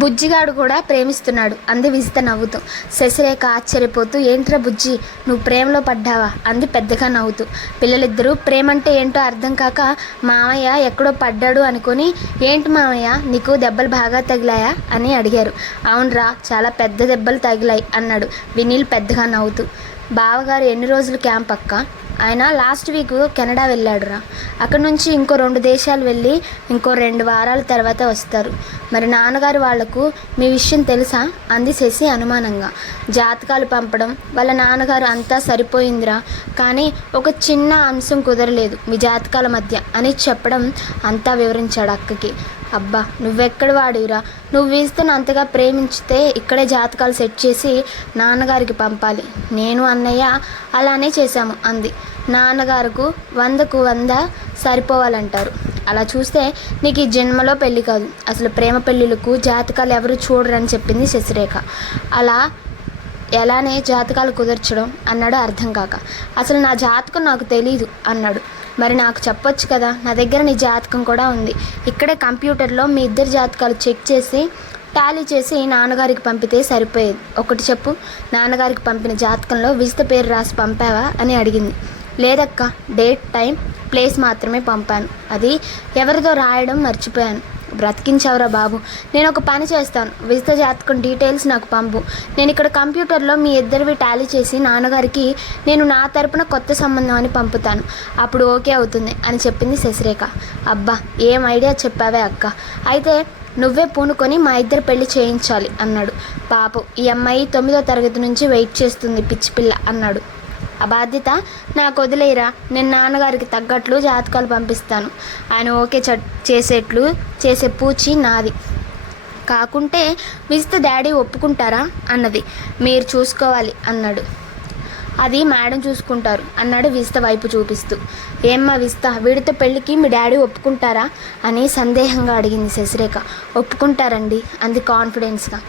బుజ్జిగాడు కూడా ప్రేమిస్తున్నాడు అంది విజిత నవ్వుతూ. శశిరేఖ ఆశ్చర్యపోతూ, ఏంట్రా బుజ్జి, నువ్వు ప్రేమలో పడ్డావా అంది పెద్దగా నవ్వుతూ. పిల్లలిద్దరూ ప్రేమంటే ఏంటో అర్థం కాక మామయ్య ఎక్కడో పడ్డాడు అనుకొని, ఏంటి మామయ్య నీకు దెబ్బలు బాగా తగిలాయా అని అడిగారు. అవునరా, చాలా పెద్ద దెబ్బలు తగిలాయి అన్నాడు వినీల్ పెద్దగా నవ్వుతూ. బావగారు ఎన్ని రోజులు క్యాంప్ అక్క? ఆయన లాస్ట్ వీక్ కెనడా వెళ్ళాడురా. అక్కడ నుంచి ఇంకో 2 దేశాలు వెళ్ళి ఇంకో 2 వారాల తర్వాత వస్తారు. మరి నాన్నగారు వాళ్లకు మీ విషయం తెలుసా అంది శశి అనుమానంగా. జాతకాలు పంపడం వాళ్ళ నాన్నగారు అంతా సరిపోయిందిరా, కానీ ఒక చిన్న అంశం కుదరలేదు మీ జాతకాల మధ్య అని చెప్పడం అంతా వివరించాడు అక్కకి. అబ్బా, నువ్వెక్కడ వాడివిరా, నువ్వు వీస్తను అంతగా ప్రేమించితే ఇక్కడే జాతకాలు సెట్ చేసి నాన్నగారికి పంపాలి. నేను అన్నయ్య అలానే చేశాము అంది. నాన్నగారుకు 100కు 100 సరిపోవాలంటారు. అలా చూస్తే నీకు ఈ జన్మలో పెళ్ళి కాదు, అసలు ప్రేమ పెళ్ళిళ్ళకు జాతకాలు ఎవరు చూడరని చెప్పింది శశిరేఖ. అలా ఎలానే జాతకాలు కుదర్చడం అన్నాడు అర్థం కాక. అసలు నా జాతకం నాకు తెలీదు అన్నాడు. మరి నాకు చెప్పొచ్చు కదా, నా దగ్గర నీ జాతకం కూడా ఉంది. ఇక్కడే కంప్యూటర్లో మీ ఇద్దరి జాతకాలు చెక్ చేసి టాలీ చేసి నాన్నగారికి పంపితే సరిపోయేది. ఒకటి చెప్పు, నాన్నగారికి పంపిన జాతకంలో విజిత పేరు రాసి పంపావా అని అడిగింది. లేదక్క, డేట్, టైం, ప్లేస్ మాత్రమే పంపాను. అది ఎవరిదో రాయడం మర్చిపోయాను. బ్రతికించవరా బాబు, నేను ఒక పని చేస్తాను, విజిత జాతకం డీటెయిల్స్ నాకు పంపు. నేను ఇక్కడ కంప్యూటర్లో మీ ఇద్దరివి టాలీ చేసి నాన్నగారికి నేను నా తరపున కొత్త సంబంధం అని పంపుతాను, అప్పుడు ఓకే అవుతుంది అని చెప్పింది శశిరేఖ. అబ్బా, ఏం ఐడియా చెప్పావే అక్క, అయితే నువ్వే పూనుకొని మా ఇద్దరు పెళ్లి చేయించాలి అన్నాడు. పాపం ఈ అమ్మాయి 9వ తరగతి నుంచి వెయిట్ చేస్తుంది పిచ్చి పిల్ల అన్నాడు. ఆ బాధ్యత నాకు వదిలేయరా, నేను నాన్నగారికి తగ్గట్లు జాతకాలు పంపిస్తాను, ఆయన ఓకే చేసేట్లు చేసే పూచి నాది. కాకుంటే విజిత డాడీ ఒప్పుకుంటారా అన్నది. మీరు చూసుకోవాలి అన్నాడు. అది మేడం చూసుకుంటారు అన్నాడు విజిత వైపు చూపిస్తూ. ఏమ్మా విజిత, వీడితో పెళ్ళికి మీ డాడీ ఒప్పుకుంటారా అని సందేహంగా అడిగింది శశిరేఖ. ఒప్పుకుంటారండి అంది కాన్ఫిడెన్స్గా.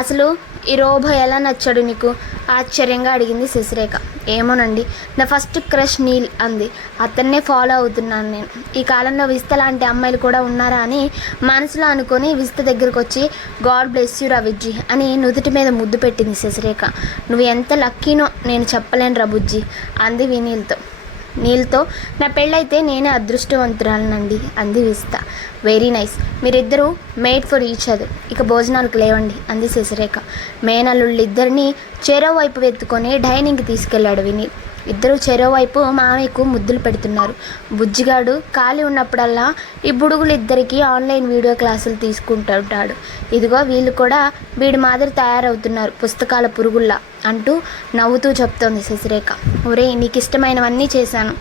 అసలు ఈ రోబో ఎలా నచ్చాడు నీకు ఆశ్చర్యంగా అడిగింది శశిరేఖ. ఏమోనండి, నా ఫస్ట్ క్రష్ నీల్ అంది. అతన్నే ఫాలో అవుతున్నాను నేను. ఈ కాలంలో విజిత లాంటి అమ్మాయిలు కూడా ఉన్నారా అని మనసులో అనుకొని విజిత దగ్గరకు వచ్చి గాడ్ బ్లెస్ యూ రా విజ్జి అని నుదుటి మీద ముద్దు పెట్టింది శశిరేఖ. నువ్వు ఎంత లక్కీనో నేను చెప్పలేను రా బుజ్జి అంది నీల్తో నా పెళ్ళైతే నేనే అదృష్టవంతురాలనండి అంది విజిత. వెరీ నైస్, మీరిద్దరూ మేడ్ ఫర్ ఈచ్ అదర్, ఇక భోజనాలకు లేవండి అంది శశిరేఖ. మేనల్లుళ్ళిద్దరినీ చెరోవైపు వెతుకొని డైనింగ్కి తీసుకెళ్లాడు వినీల్. ఇద్దరు చెరోవైపు మామయ్యకు ముద్దులు పెడుతున్నారు. బుజ్జిగాడు ఖాళీ ఉన్నప్పుడల్లా ఈ బుడుగులిద్దరికీ ఆన్లైన్ వీడియో క్లాసులు తీసుకుంటుంటాడు. ఇదిగో వీళ్ళు కూడా వీడి మాదిరి తయారవుతున్నారు పుస్తకాల పురుగుల్లా అంటూ నవ్వుతూ చెప్తోంది శశిరేఖ. ఒరే, నీకు ఇష్టమైనవన్నీ చేశాను,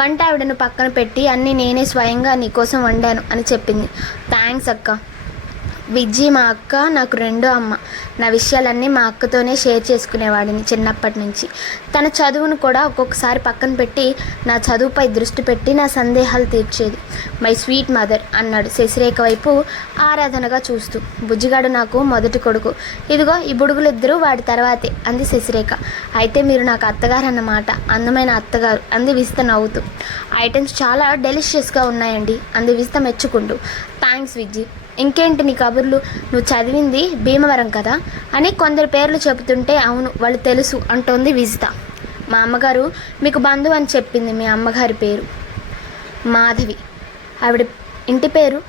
వంట ఆవిడను పక్కన పెట్టి అన్నీ నేనే స్వయంగా నీకోసం వండాను అని చెప్పింది. థ్యాంక్స్ అక్క. విజ్జి మా అక్క నాకు రెండో అమ్మ. నా విషయాలన్నీ మా అక్కతోనే షేర్ చేసుకునేవాడిని చిన్నప్పటి నుంచి. తన చదువును కూడా ఒక్కొక్కసారి పక్కన పెట్టి నా చదువుపై దృష్టి పెట్టి నా సందేహాలు తీర్చేది. మై స్వీట్ మదర్ అన్నాడు శశిరేఖ వైపు ఆరాధనగా చూస్తూ. బుజ్జిగాడు నాకు మొదటి కొడుకు, ఇదిగో ఈ బుడుగులిద్దరూ వాడి తర్వాతే అంది శశిరేఖ. అయితే మీరు నాకు అత్తగారు అన్నమాట, అందమైన అత్తగారు అంది విజిత నవ్వుతూ. ఐటమ్స్ చాలా డెలిషియస్గా ఉన్నాయండి అంది విజిత మెచ్చుకుంటూ. థ్యాంక్స్ విజ్జి. ఇంకేంటి నీ కబుర్లు, నువ్వు చదివింది భీమవరం కదా అని కొందరు పేర్లు చెబుతుంటే అవును వాళ్ళు తెలుసు అంటోంది విజిత. మా అమ్మగారు మీకు బంధువు అని చెప్పింది. మీ అమ్మగారి పేరు మాధవి, ఆవిడ ఇంటి పేరు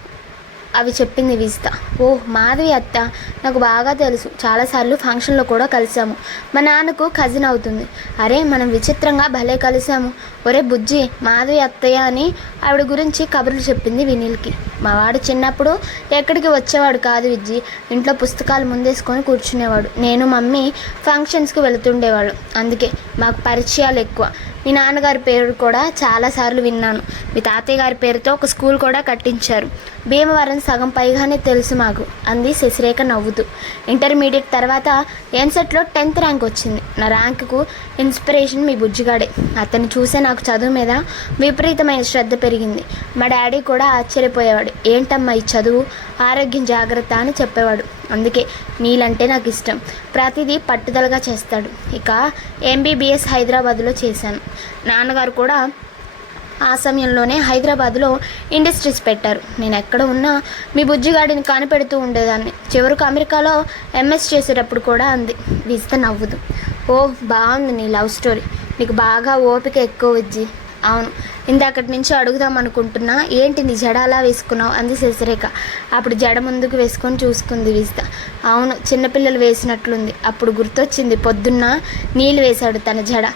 అవి చెప్పింది విజిత. ఓహ్, మాధవి అత్త నాకు బాగా తెలుసు, చాలాసార్లు ఫంక్షన్లో కూడా కలిసాము. మా నాన్నకు కజిన్ అవుతుంది. అరే, మనం విచిత్రంగా భలే కలిసాము. ఒరే బుజ్జి, మాధవి అత్తయ్య అని ఆవిడ గురించి కబుర్లు చెప్పింది వినీల్కి. మా వాడు చిన్నప్పుడు ఎక్కడికి వచ్చేవాడు కాదు విజ్జి, ఇంట్లో పుస్తకాలు ముందేసుకొని కూర్చునేవాడు. నేను మమ్మీ ఫంక్షన్స్కి వెళుతుండేవాడు, అందుకే మాకు పరిచయాలు ఎక్కువ. మీ నాన్నగారి పేరు కూడా చాలాసార్లు విన్నాను. మీ తాతయ్య గారి పేరుతో ఒక స్కూల్ కూడా కట్టించారు. భీమవరం సగం పైగానే తెలుసు మాకు అంది శశిరేఖ నవ్వుతూ. ఇంటర్మీడియట్ తర్వాత ఎంసెట్లో 10th ర్యాంక్ వచ్చింది. నా ర్యాంకుకు ఇన్స్పిరేషన్ మీ బుజ్జిగాడే. అతన్ని చూసే నాకు చదువు మీద విపరీతమైన శ్రద్ధ పెరిగింది. మా డాడీ కూడా ఆశ్చర్యపోయేవాడు. ఏంటమ్మా ఈ చదువు, ఆరోగ్యం జాగ్రత్త అని చెప్పేవాడు. అందుకే నీలంటే నాకు ఇష్టం. ప్రతిదీ పట్టుదలగా చేస్తాడు. ఇక MBBS హైదరాబాద్లో చేశాను. నాన్నగారు కూడా ఆ సమయంలోనే హైదరాబాద్లో ఇండస్ట్రీస్ పెట్టారు. నేను ఎక్కడ ఉన్నా మీ బుజ్జిగాడిని కనిపెడుతూ ఉండేదాన్ని. చివరకు అమెరికాలో ఎంఎస్ చేసేటప్పుడు కూడా అంది విజిత నవ్వుతూ. ఓ బాగుంది నీ లవ్ స్టోరీ. నీకు బాగా ఓపిక ఎక్కువ విజ్జి. అవును, ఇందాకటి నుంచి అడుగుదాం అనుకుంటున్నా, ఏంటి నీ జడ అలా వేసుకున్నావు అంది శశిరేఖ. అప్పుడు జడ ముందుకు వేసుకొని చూసుకుంది విజిత. అవును, చిన్నపిల్లలు వేసినట్లుంది. అప్పుడు గుర్తొచ్చింది, పొద్దున్న నీళ్ళు వేశాడు తన జడ.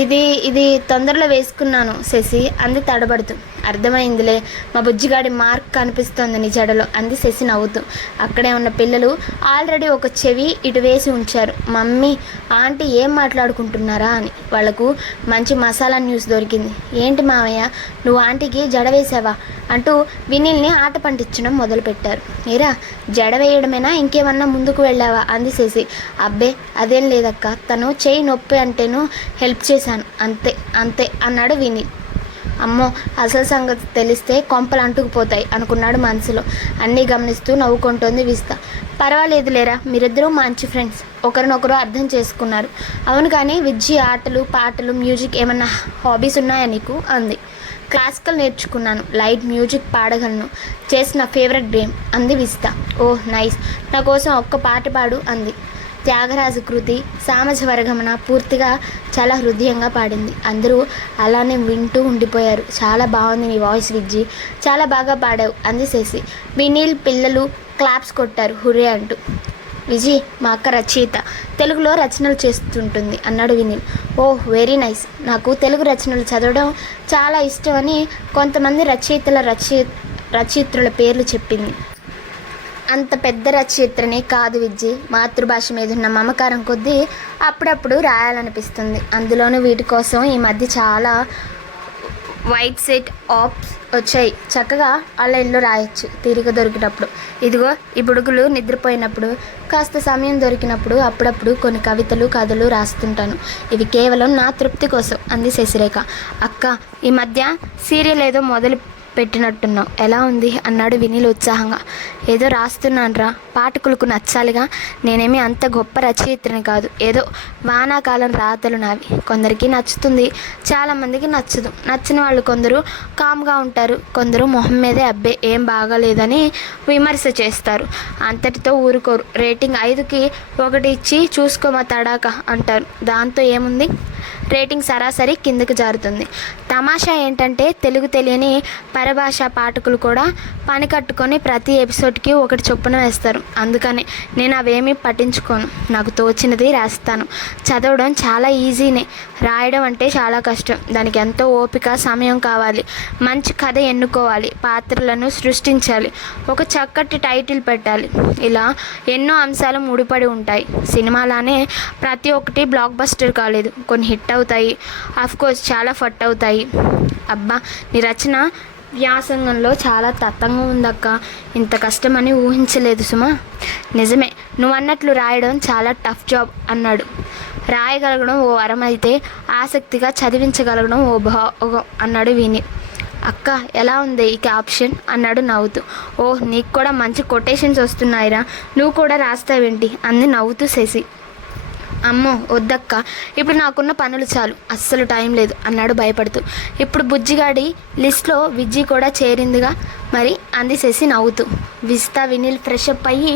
ఇది తొందరలో వేసుకున్నాను శశి అంది తడబడుతూ. అర్థమైందిలే, మా బుజ్జిగాడి మార్క్ కనిపిస్తోంది నీ జడలో అంది శశి నవ్వుతూ. అక్కడే ఉన్న పిల్లలు ఆల్రెడీ ఒక చెవి ఇటు వేసి ఉంచారు. మమ్మీ ఆంటీ ఏం మాట్లాడుకుంటున్నారా అని. వాళ్లకు మంచి మసాలా న్యూస్ దొరికింది. ఏంటి మావయ్య, నువ్వు ఆంటీకి జడ వేసావా అంటూ వినీల్ని ఆట పండించడం మొదలుపెట్టారు. ఏరా, జడ వేయడమేనా, ఇంకేమన్నా ముందుకు వెళ్ళావా అంది శశి. అబ్బే అదేం లేదక్క, తను చేయి నొప్పి అంటేను హెల్ప్ చేశాను అంతే అంతే అన్నాడు వినీల్. అమ్మో, అసలు సంగతి తెలిస్తే కొంపలు అంటుకుపోతాయి అనుకున్నాడు మనసులో. అన్నీ గమనిస్తూ నవ్వుకుంటోంది విజిత. పర్వాలేదు లేరా, మీరిద్దరూ మంచి ఫ్రెండ్స్, ఒకరినొకరు అర్థం చేసుకున్నారు. అవును కానీ విజ్జి ఆటలు పాటలు మ్యూజిక్ ఏమన్నా హాబీస్ ఉన్నాయా నీకు అంది. క్లాసికల్ నేర్చుకున్నాను, లైట్ మ్యూజిక్ పాడగలను, చేసిన నా ఫేవరెట్ గేమ్ అంది విజిత. ఓహ్ నైస్, నా కోసం ఒక్క పాట పాడు అంది. త్యాగరాజు కృతి సామజవరగమన పూర్తిగా చాలా హృదయంగా పాడింది. అందరూ అలానే వింటూ ఉండిపోయారు. చాలా బాగుంది నీ వాయిస్ విజ్జి, చాలా బాగా పాడావు అంది శశి. వినీల్ పిల్లలు క్లాప్స్ కొట్టారు హుర్రే అంటూ. విజి మా అక్క రచయిత, తెలుగులో రచనలు చేస్తుంటుంది అన్నాడు వినీల్. ఓహ్ వెరీ నైస్, నాకు తెలుగు రచనలు చదవడం చాలా ఇష్టమని కొంతమంది రచయిత్రుల పేర్లు చెప్పింది. అంత పెద్ద రచయిత్రనే కాదు విజ్జి, మాతృభాష మీద ఉన్న మమకారం కొద్దీ అప్పుడప్పుడు రాయాలనిపిస్తుంది. అందులోనూ వీటి కోసం ఈ మధ్య చాలా వైట్ సెట్ ఆప్స్ వచ్చాయి. చక్కగా ఆన్లైన్లో రాయొచ్చు తీరిక దొరికినప్పుడు. ఇదిగో ఈ బుడుగులు నిద్రపోయినప్పుడు, కాస్త సమయం దొరికినప్పుడు అప్పుడప్పుడు కొన్ని కవితలు కథలు రాస్తుంటాను. ఇవి కేవలం నా తృప్తి కోసం అంది శశిరేఖ. అక్క, ఈ మధ్య సీరియల్ ఏదో మొదలు పెట్టినట్టున్నావు, ఎలా ఉంది అన్నాడు వినీల్ ఉత్సాహంగా. ఏదో రాస్తున్నానురా, పాఠకులకు నచ్చాలిగా. నేనేమి అంత గొప్ప రచయిత్రిని కాదు, ఏదో వానాకాలం రాతలు నావి. కొందరికి నచ్చుతుంది, చాలామందికి నచ్చదు. నచ్చిన వాళ్ళు కొందరు కామ్గా ఉంటారు, కొందరు మొహం మీదే అబ్బే ఏం బాగాలేదని విమర్శ చేస్తారు. అంతటితో ఊరుకోరు. రేటింగ్ 5కి 1 ఇచ్చి చూసుకోమా తడాక అంటారు. దాంతో ఏముంది, రేటింగ్ సరాసరి కిందకి జారుతుంది. తమాషా ఏంటంటే తెలుగు తెలియని పరభాష పాఠకులు కూడా పని కట్టుకొని ప్రతి ఎపిసోడ్కి 1 చొప్పున వేస్తారు. అందుకని నేను అవేమీ పట్టించుకోను. నాకు తోచినది రాస్తాను. చదవడం చాలా ఈజీనే, రాయడం అంటే చాలా కష్టం. దానికి ఎంతో ఓపిక సమయం కావాలి. మంచి కథ ఎన్నుకోవాలి, పాత్రలను సృష్టించాలి, ఒక చక్కటి టైటిల్ పెట్టాలి. ఇలా ఎన్నో అంశాలు ముడిపడి ఉంటాయి. సినిమాలానే ప్రతి ఒక్కటి బ్లాక్ బస్టర్ కాలేదు. కొన్ని హిట్ అవుతాయి, అఫ్కోర్స్ చాలా ఫట్ అవుతాయి. అబ్బా, నీ రచన వ్యాసంగంలో చాలా తత్వంగా ఉందక్క, ఇంత కష్టమని ఊహించలేదు సుమా. నిజమే, నువ్వు అన్నట్లు రాయడం చాలా టఫ్ జాబ్ అన్నాడు. రాయగలగడం ఓ వరం అయితే ఆసక్తిగా చదివించగలగడం ఓ భాగం అన్నాడు విని. అక్క ఎలా ఉంది ఈ క్యాప్షన్ అన్నాడు నవ్వుతూ. ఓహ్ నీకు కూడా మంచి కొటేషన్స్ వస్తున్నాయిరా, నువ్వు కూడా రాస్తావేంటి అంది నవ్వుతూ శశి. అమ్మో వద్దక్క, ఇప్పుడు నాకున్న పనులు చాలు, అస్సలు టైం లేదు అన్నాడు భయపడుతూ. ఇప్పుడు బుజ్జిగాడి లిస్ట్లో విజ్జి కూడా చేరిందిగా మరి అంది శశి నవ్వుతూ. విజిత వినీల్ ఫ్రెష్ అప్ అయ్యి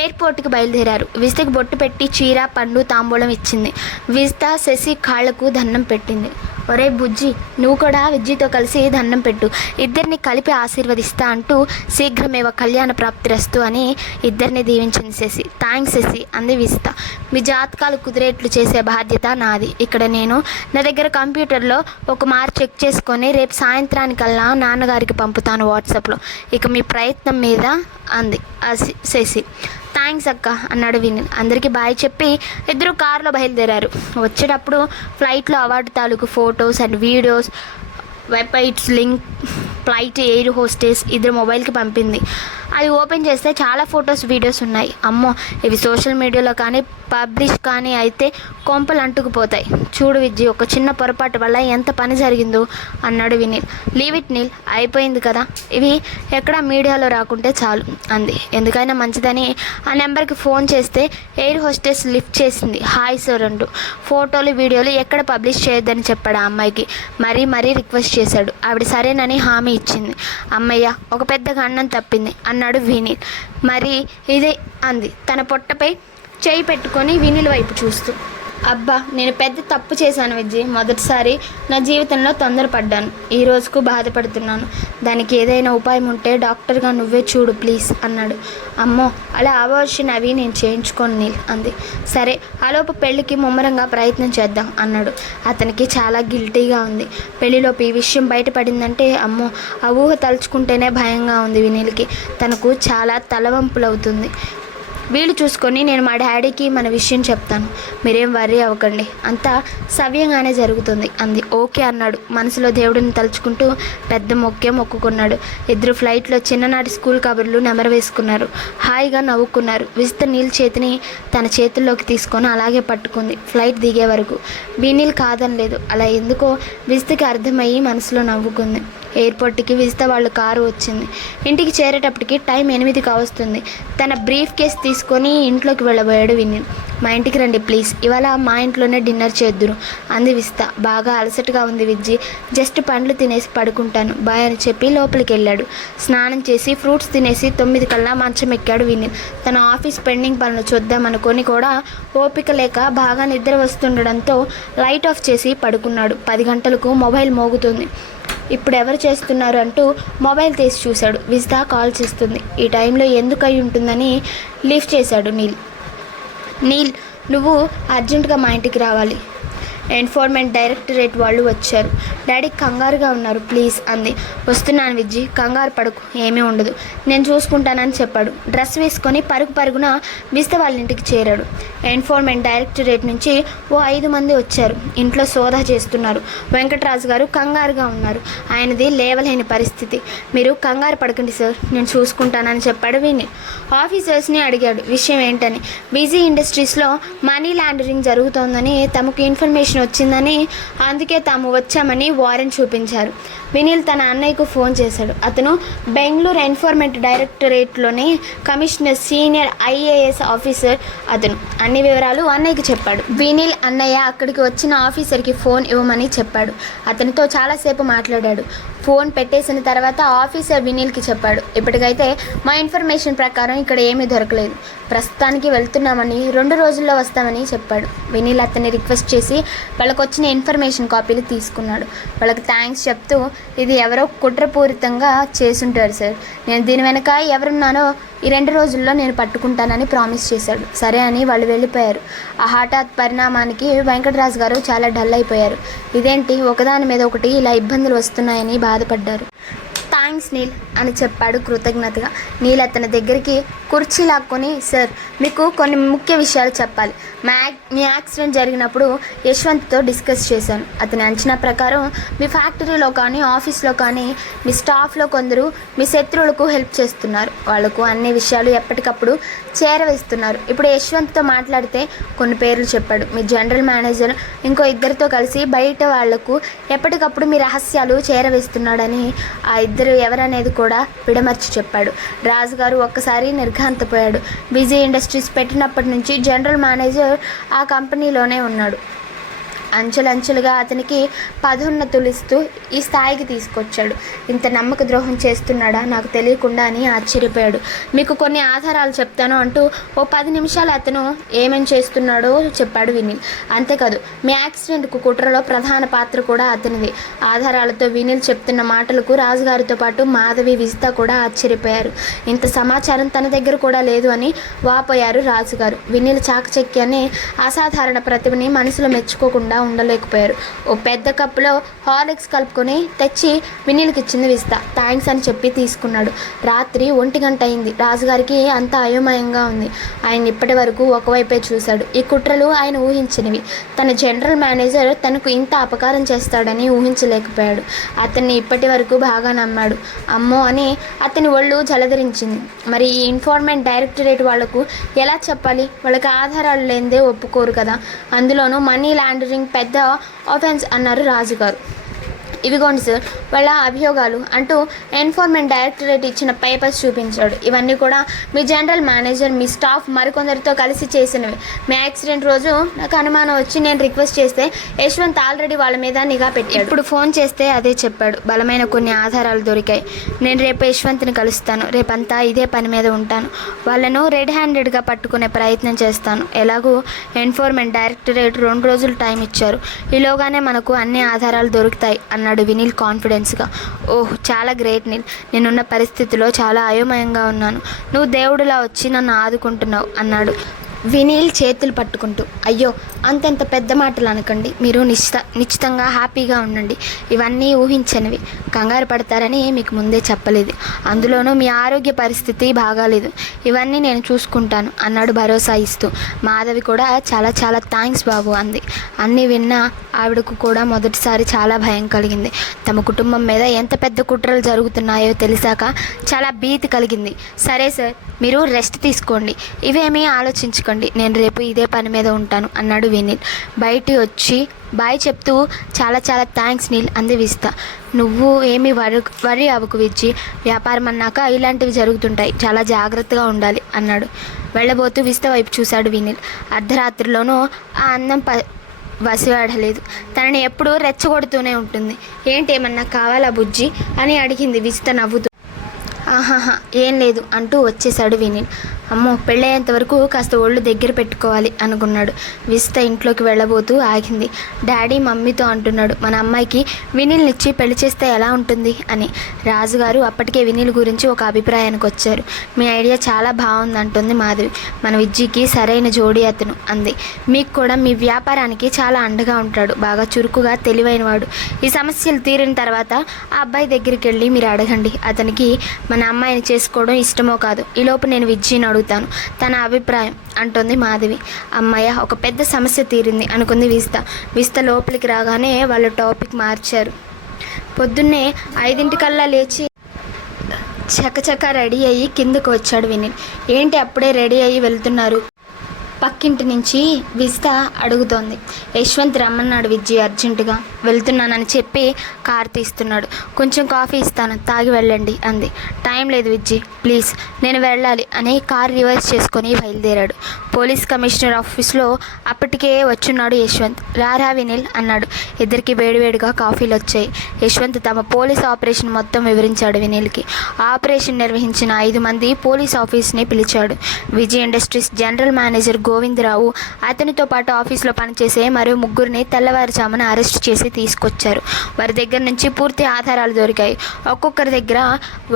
ఎయిర్పోర్ట్కి బయలుదేరారు. విజితకి బొట్టు పెట్టి చీర పండు తాంబూలం ఇచ్చింది. విజిత శశి కాళ్లకు దండం పెట్టింది. ఒరే బుజ్జి, నువ్వు కూడా విజ్జితో కలిసి దండం పెట్టు, ఇద్దరిని కలిపి ఆశీర్వదిస్తా అంటూ శీఘ్రమేవ కళ్యాణ ప్రాప్తిరస్తు అని ఇద్దరిని దీవించింది శశి. థ్యాంక్స్ శశి అంది విజిత. మీ జాతకాలు కుదిరేట్లు చేసే బాధ్యత నాది. ఇక్కడ నేను నా దగ్గర కంప్యూటర్లో ఒక మార్ చెక్ చేసుకొని రేపు సాయంత్రానికల్లా నాన్నగారికి పంపుతాను వాట్సాప్లో. ఇక మీ ప్రయత్నం మీద అంది శశి. థ్యాంక్స్ అక్క అన్నాడు వినీల్. అందరికీ బాయ్ చెప్పి ఇద్దరు కారులో బయలుదేరారు. వచ్చేటప్పుడు ఫ్లైట్లో అవార్డు తాలూకు photos and videos, websites link, flight air hostess ఇద్దరు మొబైల్కి పంపింది. అది ఓపెన్ చేస్తే చాలా ఫొటోస్ వీడియోస్ ఉన్నాయి. అమ్మో, ఇవి సోషల్ మీడియాలో కానీ పబ్లిష్ కానీ అయితే కొంపలు అంటుకుపోతాయి. చూడు విజ్జి, ఒక చిన్న పొరపాటు వల్ల ఎంత పని జరిగిందో అన్నాడు వినీల్. లీవ్ ఇట్ నీల్, అయిపోయింది కదా, ఇవి ఎక్కడా మీడియాలో రాకుంటే చాలు అంది. ఎందుకైనా మంచిదని ఆ నెంబర్కి ఫోన్ చేస్తే ఎయిర్ హోస్టెస్ లిఫ్ట్ చేసింది. హాయ్ సార్ అంటూ. ఫోటోలు వీడియోలు ఎక్కడ పబ్లిష్ చేయొద్దని చెప్పాడు ఆ అమ్మాయికి. మరీ రిక్వెస్ట్ చేశాడు. ఆవిడ సరేనని హామీ ఇచ్చింది. అమ్మయ్య, ఒక పెద్ద గండం తప్పింది అన్నాడు వినీల్. మరి ఇదే అంది తన పొట్టపై చేయి పెట్టుకొని వినీల్ వైపు చూస్తూ. అబ్బా, నేను పెద్ద తప్పు చేశాను విజ్జి. మొదటిసారి నా జీవితంలో తొందరపడ్డాను. ఈ రోజుకు బాధపడుతున్నాను. దానికి ఏదైనా ఉపాయం ఉంటే డాక్టర్గా నువ్వే చూడు ప్లీజ్ అన్నాడు. అమ్మో, అలా అబార్షన్ అవి నేను చేయించుకోను నీల్ అంది. సరే, ఆలోపు పెళ్ళికి ముమ్మరంగా ప్రయత్నం చేద్దాం అన్నాడు. అతనికి చాలా గిల్టీగా ఉంది. పెళ్లిలోపు ఈ విషయం బయటపడిందంటే అమ్మో, ఆ ఊహ తలుచుకుంటేనే భయంగా ఉంది వినీల్కి. తనకు చాలా తలవంపులవుతుంది. వీలు చూసుకొని నేను మా డాడీకి మన విషయం చెప్తాను, మీరేం వర్రీ అవ్వకండి, అంతా సవ్యంగానే జరుగుతుంది అంది. ఓకే అన్నాడు. మనసులో దేవుడిని తలుచుకుంటూ పెద్ద మొక్కుకున్నాడు. ఇద్దరు ఫ్లైట్లో చిన్ననాటి స్కూల్ కబుర్లు నెమరు వేసుకున్నారు. హాయిగా నవ్వుకున్నారు. విజిత నీల్ చేతిని తన చేతుల్లోకి తీసుకొని అలాగే పట్టుకుంది ఫ్లైట్ దిగే వరకు. వినీల్ కాదనలేదు. అలా ఎందుకో విజితకి అర్థమయ్యి మనసులో నవ్వుకుంది. ఎయిర్పోర్ట్కి విజిత వాళ్ళ కారు వచ్చింది. ఇంటికి చేరేటప్పటికి టైం 8 కావస్తుంది. తన బ్రీఫ్ కేస్ తీసుకొని ఇంట్లోకి వెళ్ళబోయాడు వినీల్. మా ఇంటికి రండి ప్లీజ్, ఇవాళ మా ఇంట్లోనే డిన్నర్ చేద్దురు అంది విజిత. బాగా అలసటగా ఉంది విజ్జి, జస్ట్ పండ్లు తినేసి పడుకుంటాను బాయ్ అని చెప్పి లోపలికి వెళ్ళాడు. స్నానం చేసి ఫ్రూట్స్ తినేసి 9 కల్లా మంచం ఎక్కాడు వినీల్. తన ఆఫీస్ పెండింగ్ పనులు చూద్దామనుకొని కూడా ఓపిక లేక బాగా నిద్ర వస్తుండడంతో లైట్ ఆఫ్ చేసి పడుకున్నాడు. 10 గంటలకు మొబైల్ మోగుతుంది. ఇప్పుడు ఎవరు చేస్తున్నారు అంటూ మొబైల్ తీసి చూశాడు. విజిత కాల్ చేస్తుంది. ఈ టైంలో ఎందుకు అయి ఉంటుందని లిఫ్ట్ చేశాడు నీల్, నువ్వు అర్జెంటుగా మా ఇంటికి రావాలి. ఎన్ఫోర్స్మెంట్ డైరెక్టరేట్ వాళ్ళు వచ్చారు. డాడీ కంగారుగా ఉన్నారు ప్లీజ్ అంది. వస్తున్నాను విజ్జి, కంగారు పడుకు, ఏమీ ఉండదు, నేను చూసుకుంటానని చెప్పాడు. డ్రెస్ వేసుకొని పరుగున విజిత వాళ్ళ ఇంటికి చేరాడు. ఎన్ఫోర్స్మెంట్ డైరెక్టరేట్ నుంచి ఓ 5 మంది వచ్చారు. ఇంట్లో సోదా చేస్తున్నారు. వెంకటరాజు గారు కంగారుగా ఉన్నారు. ఆయనది లేవలేని పరిస్థితి. మీరు కంగారు పడకండి సార్, నేను చూసుకుంటానని చెప్పాడు విని. ఆఫీసర్స్ని అడిగాడు విషయం ఏంటని. బిజీ ఇండస్ట్రీస్లో మనీ లాండరింగ్ జరుగుతోందని తమకు ఇన్ఫర్మేషన్ వచ్చిందని, అందుకే తాము వచ్చామని వారెంట్ చూపించారు. వినీల్ తన అన్నయ్యకు ఫోన్ చేశాడు. అతను బెంగళూరు ఎన్ఫోర్స్మెంట్ డైరెక్టరేట్లోని కమిషనర్, సీనియర్ IAS ఆఫీసర్ అతను. అన్ని వివరాలు అన్నయ్యకి చెప్పాడు. వినీల్ అన్నయ్య అక్కడికి వచ్చిన ఆఫీసర్కి ఫోన్ ఇవ్వమని చెప్పాడు. అతనితో చాలాసేపు మాట్లాడాడు. ఫోన్ పెట్టేసిన తర్వాత ఆఫీసర్ వినీల్కి చెప్పాడు. ఇప్పటికైతే మా ఇన్ఫర్మేషన్ ప్రకారం ఇక్కడ ఏమీ దొరకలేదు, ప్రస్తుతానికి వెళ్తున్నామని, 2 రోజుల్లో వస్తామని చెప్పాడు. వినీల్ అతన్ని రిక్వెస్ట్ చేసి వాళ్ళకు వచ్చిన ఇన్ఫర్మేషన్ కాపీలు తీసుకున్నాడు. వాళ్ళకి థ్యాంక్స్ చెప్తూ, ఇది ఎవరో కుట్రపూరితంగా చేసుంటారు సార్, నేను దీని వెనక ఎవరున్నానో ఈ 2 రోజుల్లో నేను పట్టుకుంటానని ప్రామిస్ చేశాడు. సరే అని వాళ్ళు వెళ్ళిపోయారు. ఆ హఠాత్ పరిణామానికి వెంకటరాజు గారు చాలా డల్ అయిపోయారు. ఇదేంటి ఒకదాని మీద ఒకటి ఇలా ఇబ్బందులు వస్తున్నాయని బాధపడ్డారు. థ్యాంక్స్ నీల్ అని చెప్పాడు కృతజ్ఞతగా. నీల్ అతని దగ్గరికి కుర్చీ లాక్కొని, సార్ మీకు కొన్ని ముఖ్య విషయాలు చెప్పాలి. మీ యాక్సిడెంట్ జరిగినప్పుడు యశ్వంత్తో డిస్కస్ చేశాను. అతని అంచనా ప్రకారం మీ ఫ్యాక్టరీలో కానీ ఆఫీస్లో కానీ మీ స్టాఫ్లో కొందరు మీ శత్రువులకు హెల్ప్ చేస్తున్నారు. వాళ్లకు అన్ని విషయాలు ఎప్పటికప్పుడు చేరవేస్తున్నారు. ఇప్పుడు యశ్వంత్తో మాట్లాడితే కొన్ని పేర్లు చెప్పాడు. మీ జనరల్ మేనేజర్ ఇంకో 2తో కలిసి బయట వాళ్లకు ఎప్పటికప్పుడు మీ రహస్యాలు చేరవేస్తున్నాడని. ఆ 2 ఎవరనేది కూడా విడమర్చి చెప్పాడు. రాజుగారు ఒక్కసారి నిర్ఘాంతపోయాడు. బిజీ ఇండస్ట్రీస్ పెట్టినప్పటి నుంచి జనరల్ మేనేజర్ ఆ కంపెనీలోనే ఉన్నాడు. అంచెలంచెలుగా అతనికి పదోన్నతులు ఇస్తూ ఈ స్థాయికి తీసుకొచ్చాడు. ఇంత నమ్మక ద్రోహం చేస్తున్నాడా నాకు తెలియకుండా అని ఆశ్చర్యపోయాడు. మీకు కొన్ని ఆధారాలు చెప్తాను అంటూ ఓ 10 నిమిషాలు అతను ఏమేం చేస్తున్నాడో చెప్పాడు వినీల్. అంతేకాదు, మీ యాక్సిడెంట్కు కుట్రలో ప్రధాన పాత్ర కూడా అతనిది. ఆధారాలతో వినీల్ చెప్తున్న మాటలకు రాజుగారితో పాటు మాధవి, విజిత కూడా ఆశ్చర్యపోయారు. ఇంత సమాచారం తన దగ్గర కూడా లేదు అని వాపోయారు రాజుగారు. వినీల్ చాకచక్యాన్ని, అసాధారణ ప్రతిభని మనసులో మెచ్చుకోకుండా తాగకుండా ఉండలేకపోయారు. ఓ పెద్ద కప్పులో హార్లిక్స్ కలుపుకొని తెచ్చి వినీల్కి ఇచ్చింది విజిత. థ్యాంక్స్ అని చెప్పి తీసుకున్నాడు. రాత్రి 1 గంట అయింది. రాజుగారికి అంత అయోమయంగా ఉంది. ఆయన ఇప్పటి వరకు ఒకవైపే చూశాడు. ఈ కుట్రలు ఆయన ఊహించినవి. తన జనరల్ మేనేజర్ తనకు ఇంత అపకారం చేస్తాడని ఊహించలేకపోయాడు. అతన్ని ఇప్పటి వరకు బాగా నమ్మాడు. అమ్మో అని అతని ఒళ్ళు జలధరించింది. మరి ఈ ఇన్ఫార్మెంట్ డైరెక్టరేట్ వాళ్లకు ఎలా చెప్పాలి? వాళ్ళకి ఆధారాలు లేనిదే ఒప్పుకోరు కదా. అందులోనూ మనీ లాండరింగ్ పెద్ద ఆఫెన్స్ అన్నారు రాజుగారు. ఇవిగోండి సార్ వాళ్ళ అభియోగాలు అంటూ ఎన్ఫోర్స్మెంట్ డైరెక్టరేట్ ఇచ్చిన పేపర్స్ చూపించాడు. ఇవన్నీ కూడా మీ జనరల్ మేనేజర్ మీ స్టాఫ్ మరికొందరితో కలిసి చేసినవి. మీ యాక్సిడెంట్ రోజు నాకు అనుమానం వచ్చి నేను రిక్వెస్ట్ చేస్తే యశ్వంత్ ఆల్రెడీ వాళ్ళ మీద నిఘా పెట్టాడు. ఇప్పుడు ఫోన్ చేస్తే అదే చెప్పాడు. బలమైన కొన్ని ఆధారాలు దొరికాయి. నేను రేపు యశ్వంత్ని కలుస్తాను. రేపంతా ఇదే పని మీద ఉంటాను. వాళ్ళను రెడ్ హ్యాండెడ్గా పట్టుకునే ప్రయత్నం చేస్తాను. ఎలాగూ ఎన్ఫోర్స్మెంట్ డైరెక్టరేట్ 2 రోజులు టైం ఇచ్చారు. ఈలోగానే మనకు అన్ని ఆధారాలు దొరుకుతాయి అన్నాడు వినీల్ కాన్ఫిడెన్స్గా. ఓహ్ చాలా గ్రేట్ నీల్. నేనున్న పరిస్థితిలో చాలా అయోమయంగా ఉన్నాను. నువ్వు దేవుడిలా వచ్చి నన్ను ఆదుకుంటున్నావు అన్నాడు వినీల్ చేతులు పట్టుకుంటూ. అయ్యో అంతంత పెద్ద మాటలు అనకండి. మీరు నిశ్చితంగా హ్యాపీగా ఉండండి. ఇవన్నీ ఊహించనివి. కంగారు పడతారని మీకు ముందే చెప్పలేదు. అందులోనూ మీ ఆరోగ్య పరిస్థితి బాగాలేదు. ఇవన్నీ నేను చూసుకుంటాను అన్నాడు భరోసా ఇస్తూ. మాధవి కూడా చాలా చాలా థ్యాంక్స్ బాబు అంది. అన్నీ విన్నా ఆవిడకు కూడా మొదటిసారి చాలా భయం కలిగింది. తమ కుటుంబం మీద ఎంత పెద్ద కుట్రలు జరుగుతున్నాయో తెలిసాక చాలా భీతి కలిగింది. సరే సార్ మీరు రెస్ట్ తీసుకోండి. ఇవేమీ ఆలోచించుకోండి. నేను రేపు ఇదే పని మీద ఉంటాను అన్నాడు వినీల్. బయటి వచ్చి బాయ్ చెప్తూ చాలా చాలా థ్యాంక్స్ నీల్ అంది విజిత. నువ్వు ఏమీ వరి అవ్వకు విజ్జి. వ్యాపారం అన్నాక ఇలాంటివి జరుగుతుంటాయి. చాలా జాగ్రత్తగా ఉండాలి అన్నాడు. వెళ్ళబోతూ విజిత వైపు చూశాడు వినీల్. అర్ధరాత్రిలోనూ ఆ అందం వసివాడలేదు. తనని ఎప్పుడూ రెచ్చగొడుతూనే ఉంటుంది. ఏంటి ఏమన్నా కావాలా బుజ్జి అని అడిగింది విజిత నవ్వుతూ. ఆహాహా ఏం లేదు అంటూ వచ్చేశాడు వినీల్. అమ్మో పెళ్ళయ్యేంత వరకు కాస్త ఒళ్ళు దగ్గర పెట్టుకోవాలి అనుకున్నాడు. విజిత ఇంట్లోకి వెళ్ళబోతూ ఆగింది. డాడీ మమ్మీతో అంటున్నాడు మన అమ్మాయికి వినీల్నిచ్చి పెళ్లి చేస్తే ఎలా ఉంటుంది అని. రాజుగారు అప్పటికే వినీల్ గురించి ఒక అభిప్రాయానికి వచ్చారు. మీ ఐడియా చాలా బాగుంది అంటుంది మాధవి. మన విజ్జికి సరైన జోడీ అతను అంది. మీకు కూడా మీ వ్యాపారానికి చాలా అండగా ఉంటాడు. బాగా చురుకుగా తెలివైనవాడు. ఈ సమస్యలు తీరిన తర్వాత ఆ అబ్బాయి దగ్గరికి వెళ్ళి మీరు అడగండి. అతనికి మన అమ్మాయిని చేసుకోవడం ఇష్టమో కాదు. ఈలోపు నేను విజ్జిని అడుగుతాను తన అభిప్రాయం అంటుంది మాధవి. అమ్మాయ ఒక పెద్ద సమస్య తీరింది అనుకుంది విజిత లోపలికి రాగానే వాళ్ళు టాపిక్ మార్చారు. పొద్దున్నే 5 లేచి చకచక రెడీ అయ్యి కిందకు వచ్చాడు వినీల్. ఏంటి అప్పుడే రెడీ అయ్యి వెళ్తున్నారు? పక్కింటి నుంచి విజిత అడుగుతోంది. యశ్వంత్ రమ్మన్నాడు విజ్జి అర్జెంటుగా. వెళ్తున్నానని చెప్పి కార్ తీస్తున్నాడు. కొంచెం కాఫీ ఇస్తాను తాగి వెళ్ళండి అంది. టైం లేదు విజ్జి ప్లీజ్ నేను వెళ్ళాలి అని కార్ రివర్స్ చేసుకొని బయలుదేరాడు. పోలీస్ కమిషనర్ ఆఫీస్లో అప్పటికే వచ్చున్నాడు యశ్వంత్. రారా వినీల్ అన్నాడు. ఇద్దరికి వేడివేడిగా కాఫీలు వచ్చాయి. యశ్వంత్ తమ పోలీస్ ఆపరేషన్ మొత్తం వివరించాడు వినీల్కి. ఆపరేషన్ నిర్వహించిన 5 మంది పోలీస్ ఆఫీస్ని పిలిచాడు. Vijay industries general manager Govindarao అతనితో పాటు ఆఫీస్లో పనిచేసే మరో 3 తెల్లవారుజామున అరెస్ట్ చేసి తీసుకొచ్చారు. వారి దగ్గర నుంచి పూర్తి ఆధారాలు దొరికాయి. ఒక్కొక్కరి దగ్గర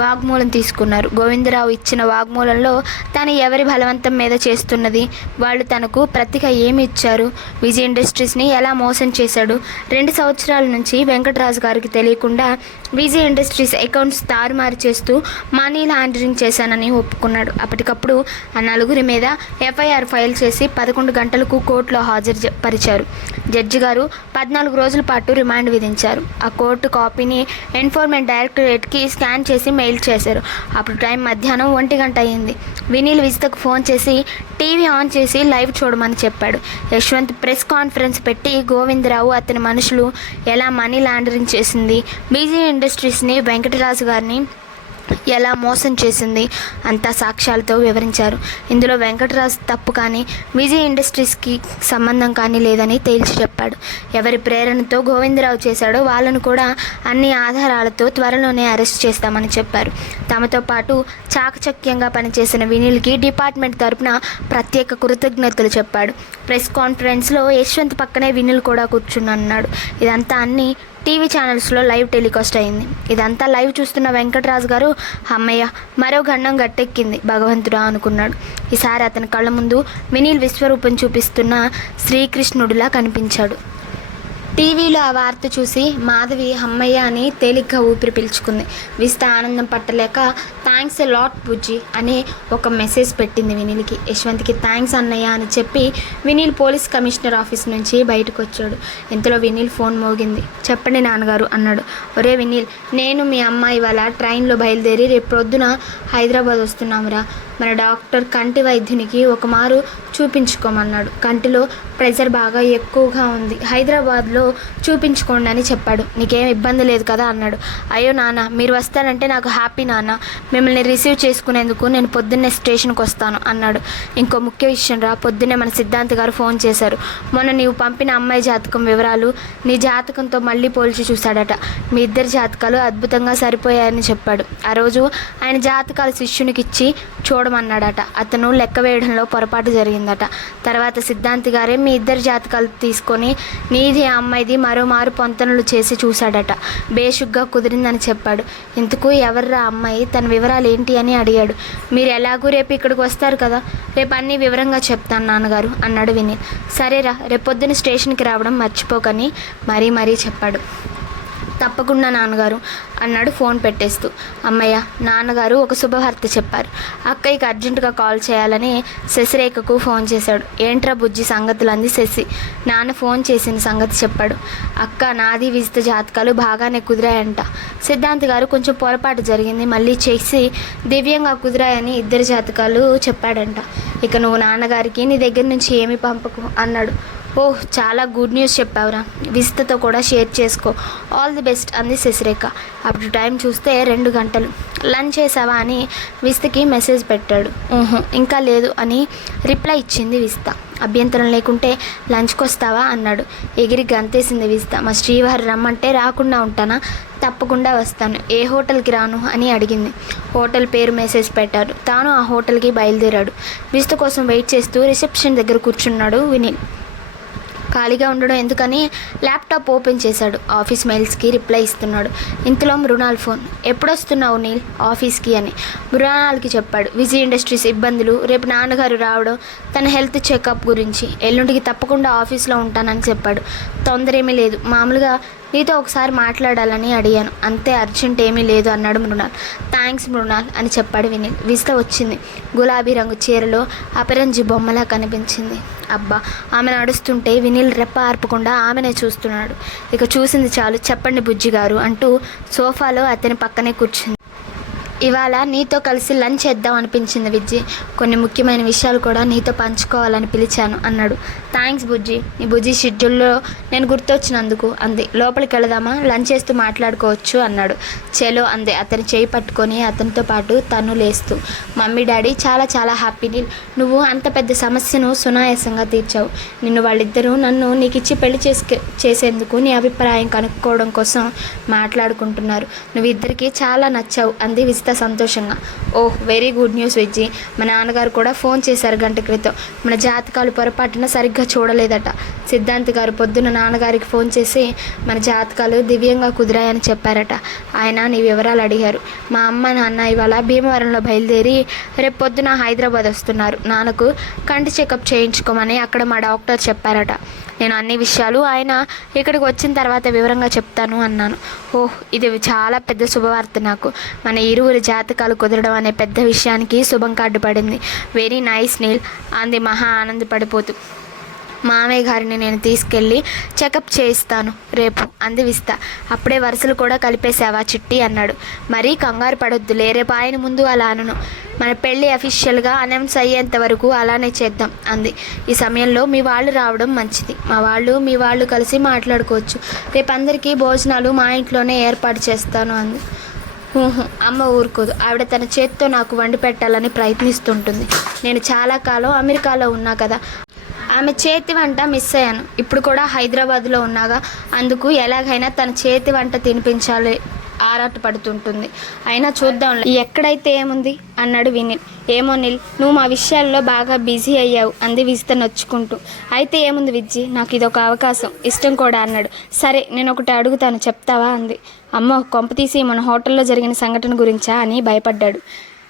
వాగ్మూలం తీసుకున్నారు. గోవిందరావు ఇచ్చిన వాగ్మూలంలో తను ఎవరి బలవంతం మీద చేస్తున్నది, వాళ్ళు తనకు ప్రతిగా ఏమి ఇచ్చారు, విజయ్ ఇండస్ట్రీస్ని ఎలా మోసం చేశాడు, 2 సంవత్సరాల నుంచి వెంకటరాజు గారికి తెలియకుండా విజయ్ ఇండస్ట్రీస్ అకౌంట్స్ తారుమారు చేస్తూ మనీ లాండరింగ్ చేశానని ఒప్పుకున్నాడు. అప్పటికప్పుడు ఆ 4 మీద ఎఫ్ఐఆర్ ఫైల్ చేసి 11 గంటలకు కోర్టులో హాజరుపరిచారు. జడ్జి గారు 14 రోజుల పాటు రిమాండ్ విధించారు. ఆ కోర్టు కాపీని ఎన్ఫోర్స్మెంట్ డైరెక్టరేట్కి స్కాన్ చేసి మెయిల్ చేశారు. అప్పుడు టైం మధ్యాహ్నం 1 గంట అయింది. వినీల్ విజితకు ఫోన్ చేసి టీవీ ఆన్ చేసి లైవ్ చూడమని చెప్పాడు. యశ్వంత్ ప్రెస్ కాన్ఫరెన్స్ పెట్టి గోవిందరావు అతని మనుషులు ఎలా మనీ లాండరింగ్ చేసింది, విజయ్ ఇండస్ట్రీస్ని వెంకటరాజు గారిని ఎలా మోసం చేసింది అంతా సాక్ష్యాలతో వివరించారు. ఇందులో వెంకటరాజు తప్పు కానీ విజయ్ ఇండస్ట్రీస్కి సంబంధం కానీ లేదని తేల్చి చెప్పాడు. ఎవరి ప్రేరణతో గోవిందరావు చేశాడో వాళ్ళను కూడా అన్ని ఆధారాలతో త్వరలోనే అరెస్ట్ చేస్తామని చెప్పారు. తమతో పాటు చాకచక్యంగా పనిచేసిన వినీల్కి డిపార్ట్మెంట్ తరపున ప్రత్యేక కృతజ్ఞతలు చెప్పాడు. ప్రెస్ కాన్ఫరెన్స్లో యశ్వంత్ పక్కనే వినీల్ కూడా కూర్చున్నాడు. ఇదంతా అన్ని టీవీ ఛానల్స్లో లైవ్ టెలికాస్ట్ అయింది. ఇదంతా లైవ్ చూస్తున్న వెంకటరాజు గారు అమ్మయ్య మరో గండం గట్టెక్కింది భగవంతుడా అనుకున్నాడు. ఈసారి అతని కళ్ళ ముందు వినీల్ విశ్వరూపం చూపిస్తున్న శ్రీకృష్ణుడిలా కనిపించాడు. టీవీలో ఆ వార్త చూసి మాధవి అమ్మయ్య అని తేలిగ్గా ఊపిరి పీల్చుకుంది. విజిత ఆనందం పట్టలేక థ్యాంక్స్ ఎ లాట్ బుజ్జి అని ఒక మెసేజ్ పెట్టింది వినీల్కి. యశ్వంత్కి థ్యాంక్స్ అన్నయ్య అని చెప్పి వినీల్ పోలీస్ కమిషనర్ ఆఫీస్ నుంచి బయటకు వచ్చాడు. ఇంతలో వినీల్ ఫోన్ మోగింది. చెప్పండి నాన్నగారు అన్నాడు. ఒరే వినీల్, నేను మీ అమ్మ ఇవాళ ట్రైన్లో బయలుదేరి రేపు ప్రొద్దున హైదరాబాద్ వస్తున్నామురా. మన డాక్టర్ కంటి వైద్యునికి ఒక మారు చూపించుకోమన్నాడు. కంటిలో ప్రెషర్ బాగా ఎక్కువగా ఉంది, హైదరాబాద్లో చూపించుకోండి అని చెప్పాడు. నీకేం ఇబ్బంది లేదు కదా అన్నాడు. అయ్యో నాన్న, మీరు వస్తానంటే నాకు హ్యాపీ నాన్న. మిమ్మల్ని రిసీవ్ చేసుకునేందుకు నేను పొద్దున్నే స్టేషన్కి వస్తాను అన్నాడు. ఇంకో ముఖ్య విషయం రా, పొద్దున్నే మన సిద్ధాంత్ గారు ఫోన్ చేశారు. మొన్న నీవు పంపిన అమ్మాయి జాతకం వివరాలు నీ జాతకంతో మళ్ళీ పోల్చి చూశాడట. మీ ఇద్దరి జాతకాలు అద్భుతంగా సరిపోయాయని చెప్పాడు. ఆ రోజు ఆయన జాతకాలు శిష్యునికి ఇచ్చి చూడమన్నాడట. అతను లెక్క వేయడంలో పొరపాటు జరిగిందట. తర్వాత సిద్ధాంతి గారే మీ ఇద్దరి జాతకాలు తీసుకొని నీది ఆ అమ్మాయిది మరోమారు పొంతనలు చేసి చూశాడట. బేషుగ్గా కుదిరిందని చెప్పాడు. ఇంతకు ఎవర్రా అమ్మాయి, తన వివరాలు ఏంటి అని అడిగాడు. మీరు ఎలాగూ రేపు ఇక్కడికి వస్తారు కదా, రేపు అన్నీ వివరంగా చెప్తాను నాన్నగారు అన్నాడు వినీల్. సరేరా, రేపొద్దున స్టేషన్కి రావడం మర్చిపోకని మరీ చెప్పాడు. తప్పకుండా నాన్నగారు అన్నాడు ఫోన్ పెట్టేస్తూ. అమ్మయ్య, నాన్నగారు ఒక శుభవార్త చెప్పారు. అక్కయ్యకి అర్జెంటుగా కాల్ చేయాలని శశిరేఖకు ఫోన్ చేశాడు. ఏంట్రా బుజ్జి సంగతులు అంది శశి. నాన్న ఫోన్ చేసిన సంగతి చెప్పాడు. అక్క, నాది విజిత జాతకాలు బాగానే కుదిరాయంట. సిద్ధాంత్ గారు కొంచెం పొరపాటు జరిగింది, మళ్ళీ చేసి దివ్యంగా కుదిరాయని ఇద్దరి జాతకాలు చెప్పాడంట. ఇక నువ్వు నాన్నగారికి నీ దగ్గర నుంచి ఏమీ పంపకు అన్నాడు. ఓహ్, చాలా గుడ్ న్యూస్ చెప్పావురా, విజితతో కూడా షేర్ చేసుకో. ఆల్ ది బెస్ట్ అంది శశిరేఖ. అప్పుడు టైం చూస్తే 2 గంటలు. లంచ్ చేసావా అని విజితకి మెసేజ్ పెట్టాడు. ఇంకా లేదు అని రిప్లై ఇచ్చింది విజిత. అభ్యంతరం లేకుంటే లంచ్కి వస్తావా అన్నాడు. ఎగిరి గంతేసింది విజిత. మా శ్రీవారు రమ్మంటే రాకుండా ఉంటానా? తప్పకుండా వస్తాను. ఏ హోటల్కి రాను అని అడిగింది. హోటల్ పేరు మెసేజ్ పెట్టారు. తాను ఆ హోటల్కి బయలుదేరాడు. విజిత కోసం వెయిట్ చేస్తూ రిసెప్షన్ దగ్గర కూర్చున్నాడు వినీల్. ఖాళీగా ఉండడం ఎందుకని ల్యాప్టాప్ ఓపెన్ చేశాడు. ఆఫీస్ మెయిల్స్కి రిప్లై ఇస్తున్నాడు. ఇంతలో మృణాల్ ఫోన్. ఎప్పుడొస్తున్నావు నీల్ ఆఫీస్కి అని మృణాల్కి చెప్పాడు. విజయ్ ఇండస్ట్రీస్ ఇబ్బందులు, రేపు నాన్నగారు రావడం, తన హెల్త్ చెకప్ గురించి, ఎల్లుండికి తప్పకుండా ఆఫీస్లో ఉంటానని చెప్పాడు. తొందర ఏమీ లేదు, మామూలుగా నీతో ఒకసారి మాట్లాడాలని అడిగాను, అంతే, అర్జెంట్ ఏమీ లేదు అన్నాడు మృణాల్. థ్యాంక్స్ మృణాల్ అని చెప్పాడు వినీల్. విజిత వచ్చింది. గులాబీ రంగు చీరలో అపరంజి బొమ్మలా కనిపించింది. అబ్బా, ఆమె నడుస్తుంటే వినీల్ రెప్ప ఆర్పకుండా ఆమెనే చూస్తున్నాడు. ఇక చూసింది చాలు, చెప్పండి బుజ్జి గారు అంటూ సోఫాలో అతని పక్కనే కూర్చుంది. ఇవాళ నీతో కలిసి లంచ్ చేద్దాం అనిపించింది విజ్జి. కొన్ని ముఖ్యమైన విషయాలు కూడా నీతో పంచుకోవాలని పిలిచాను అన్నాడు. థ్యాంక్స్ బుజ్జి, నీ బుజ్జి షెడ్యూల్లో నేను గుర్తొచ్చినందుకు అంది. లోపలికి వెళదామా, లంచ్ చేస్తూ మాట్లాడుకోవచ్చు అన్నాడు. చెలో అంది అతని చేయి పట్టుకొని అతనితో పాటు తను లేస్తూ. మమ్మీ డాడీ చాలా చాలా హ్యాపీ నీల్, నువ్వు అంత పెద్ద సమస్యను సునాయాసంగా తీర్చావు. నిన్ను వాళ్ళిద్దరూ నన్ను నీకిచ్చి పెళ్లి చేసేందుకు నీ అభిప్రాయం కనుక్కోవడం కోసం మాట్లాడుకుంటున్నారు. నువ్వు ఇద్దరికి చాలా నచ్చావు అంది విజిత సంతోషంగా. ఓహ్, వెరీ గుడ్ న్యూస్ విజ్జి. మా నాన్నగారు కూడా ఫోన్ చేశారు గంట క్రితం. మన జాతకాలు పొరపాటున సరిగ్గా చూడలేదట. సిద్ధాంత్ గారు పొద్దున్న నాన్నగారికి ఫోన్ చేసి మన జాతకాలు దివ్యంగా కుదిరాయని చెప్పారట. ఆయన నీ వివరాలు అడిగారు. మా అమ్మ నాన్న ఇవాళ భీమవరంలో బయలుదేరి రేపు పొద్దున హైదరాబాద్ వస్తున్నారు. నాన్నకు కంటి చెకప్ చేయించుకోమని అక్కడ మా డాక్టర్ చెప్పారట. నేను అన్ని విషయాలు ఆయన ఇక్కడికి వచ్చిన తర్వాత వివరంగా చెప్తాను అన్నాను. ఓహ్, ఇది చాలా పెద్ద శుభవార్త నాకు. మన ఇరువురి జాతకాలు కుదరడం అనే పెద్ద విషయానికి శుభం కార్డు పడింది. వెరీ నైస్ నీల్ అంది మహా ఆనందపడిపోతూ. మామయ్య గారిని నేను తీసుకెళ్ళి చెకప్ చేయిస్తాను రేపు అంది విజిత. అప్పుడే వరుసలు కూడా కలిపేశావా చిట్టి అన్నాడు. మరీ కంగారు పడొద్దులే, రేపు ఆయన ముందు అలా అనను. మన పెళ్ళి అఫీషియల్గా అనౌన్స్ అయ్యేంత వరకు అలానే చేద్దాం అంది. ఈ సమయంలో మీ వాళ్ళు రావడం మంచిది. మా వాళ్ళు మీ వాళ్ళు కలిసి మాట్లాడుకోవచ్చు. రేపు అందరికీ భోజనాలు మా ఇంట్లోనే ఏర్పాటు చేస్తాను అంది. అమ్మ ఊరుకోదు. ఆవిడ తన చేత్తో నాకు వండి పెట్టాలని ప్రయత్నిస్తుంటుంది. నేను చాలా కాలం అమెరికాలో ఉన్నా కదా, ఆమె చేతి వంట మిస్ అయ్యాను. ఇప్పుడు కూడా హైదరాబాద్లో ఉన్నాగా, అందుకు ఎలాగైనా తన చేతి వంట తినిపించాలి ఆరాట పడుతుంటుంది. అయినా చూద్దాం, ఎక్కడైతే ఏముంది అన్నాడు వినీల్. ఏమో నీల్, నువ్వు మా విషయాల్లో బాగా బిజీ అయ్యావు అంది విజిత నొచ్చుకుంటూ. అయితే ఏముంది విజ్జి, నాకు ఇదొక అవకాశం, ఇష్టం కూడా అన్నాడు. సరే, నేను ఒకటి అడుగుతాను, చెప్తావా అంది. అమ్మో, కొంప తీసి మన హోటల్లో జరిగిన సంఘటన గురించా అని భయపడ్డాడు.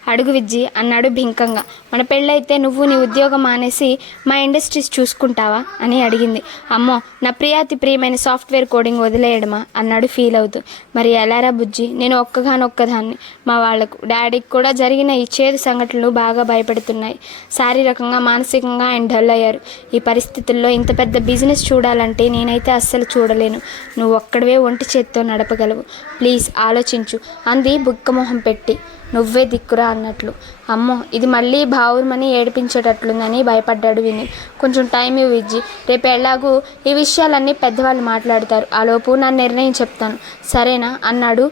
అడుగు విజ్జి అన్నాడు భింకంగా. మన పెళ్ళైతే నువ్వు నీ ఉద్యోగం మానేసి మా ఇండస్ట్రీస్ చూసుకుంటావా అని అడిగింది. అమ్మో, నా ప్రియాతి ప్రియమైన సాఫ్ట్వేర్ కోడింగ్ వదిలేయడమా అన్నాడు ఫీల్ అవుతూ. మరి ఎలారా బుజ్జి, నేను ఒక్కగానొక్కదాన్ని. మా వాళ్లకు డాడీకి కూడా జరిగిన ఈ చేదు సంఘటనలు బాగా భయపెడుతున్నాయి. శారీరకంగా మానసికంగా ఆయన డల్ అయ్యారు. ఈ పరిస్థితుల్లో ఇంత పెద్ద బిజినెస్ చూడాలంటే నేనైతే అస్సలు చూడలేను. నువ్వు ఒక్కడవే ఒంటి చేత్తో నడపగలవు. ప్లీజ్ ఆలోచించు అంది బుక్కమొహం పెట్టి. నువ్వే దిక్కురా అన్నట్లు. అమ్మో, ఇది మళ్ళీ బావురమని ఏడిపించేటట్లుందని భయపడ్డాడు వినీల్. కొంచెం టైం ఇవ్వు విజ్జి, రేపు ఎలాగూ ఈ విషయాలన్నీ పెద్దవాళ్ళు మాట్లాడతారు. ఆలోపు నా నిర్ణయం చెప్తాను, సరేనా అన్నాడు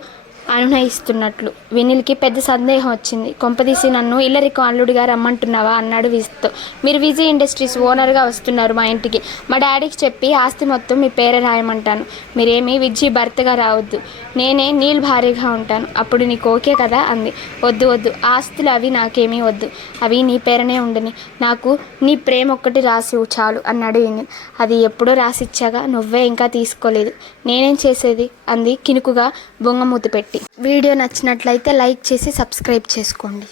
అనునయిస్తున్నట్లు. వినీల్కి పెద్ద సందేహం వచ్చింది. కొంపదీసి నన్ను ఇల్లరికం అల్లుడిగా రమ్మంటున్నావా అన్నాడు విజ్తో. మీరు విజయ్ ఇండస్ట్రీస్ ఓనర్గా వస్తున్నారు మా ఇంటికి. మా డాడీకి చెప్పి ఆస్తి మొత్తం మీ పేరే రాయమంటాను. మీరేమీ విజ్జి భర్తగా రావద్దు, నేనే నీల్ భార్యగా ఉంటాను. అప్పుడు నీకు ఓకే కదా అంది. వద్దు వద్దు, ఆస్తులు అవి నాకేమీ వద్దు. అవి నీ పేరునే ఉండని. నాకు నీ ప్రేమ ఒక్కటి రాసి చాలు అన్నాడు వినీల్. అది ఎప్పుడో రాసిచ్చాగా, నువ్వే ఇంకా తీసుకోలేదు. నేనేం చేసేది అంది కినుకుగా బొంగమూతి పెట్టి. వీడియో నచ్చినట్లయితే లైక్ చేసి సబ్స్క్రైబ్ చేసుకోండి.